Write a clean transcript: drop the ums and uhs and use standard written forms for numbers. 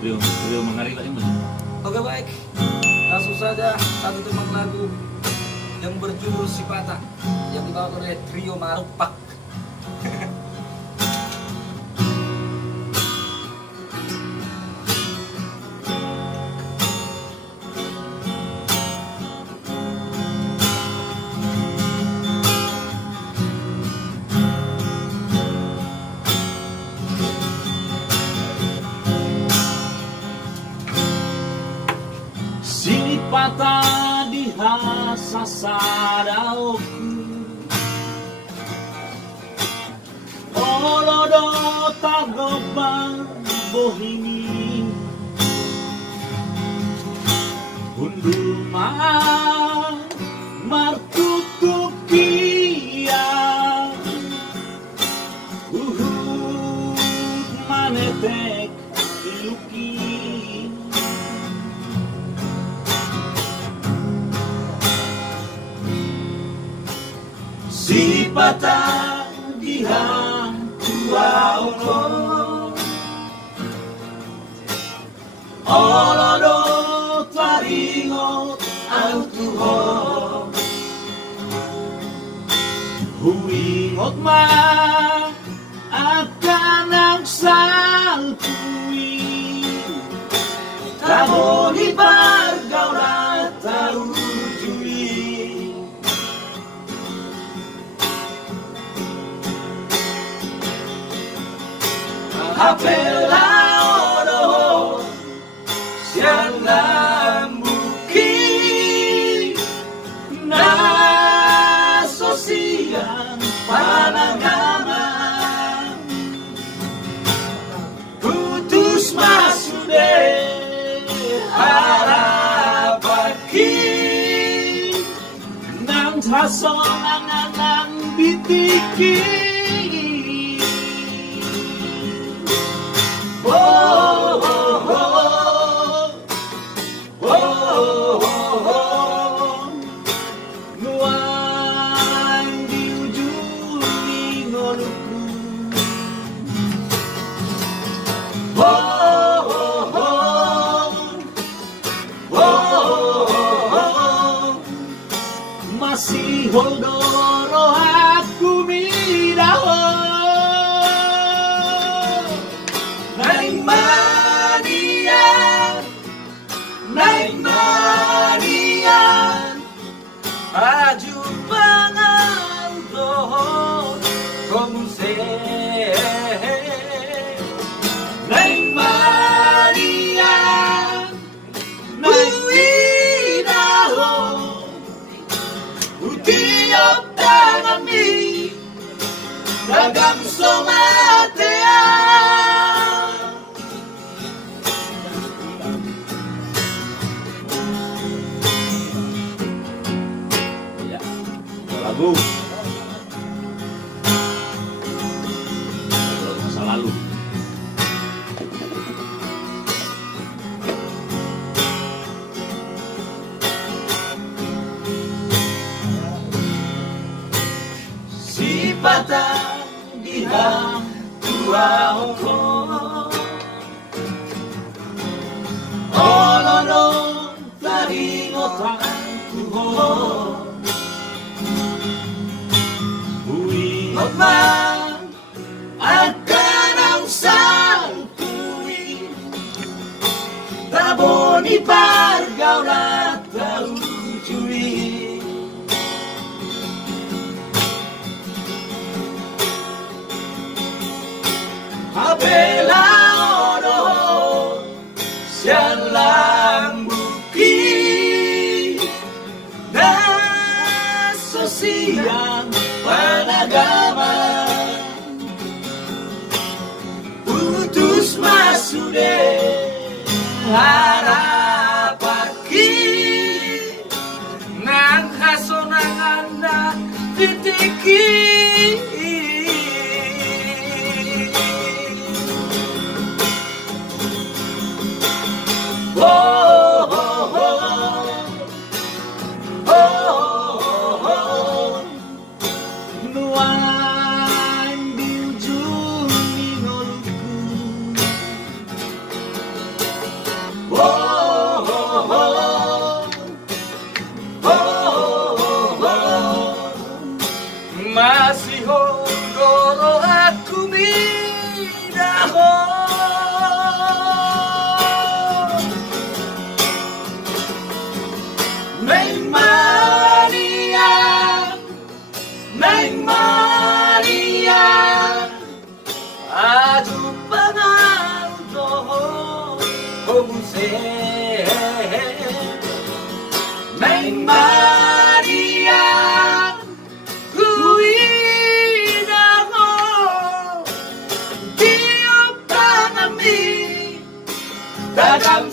trio Mangari lah ini. Oke baik, langsung saja satu tembang lagu yang berjudul Si Patah yang dibawa oleh trio Marupak. Sini patah di hasasadaoku, olodo tagobang bohimi, unduma martutukia, manetek iluki. Si patah diha tua ono olodo taringo autuho huingot ma akan ang saltui tamo di bargaura tahu apela oro siang lambuki na sosiang panagama putus masude harapaki nang hasonangan bitiki. Masih hodoro aku midaho naik mania aju pangan doh komuse naik mania tiap tangan mi ragam somatea ya lagu masa lalu. Patah di tua ono olodo taringo tantuho uingot man akan ang santui taboni pargaula taujui. Apela oro siang lambuki na sosiang panagama putus masude harapaki nang hasonangan na titiki. Neng Maria kuidaho tiup tangan mi dagang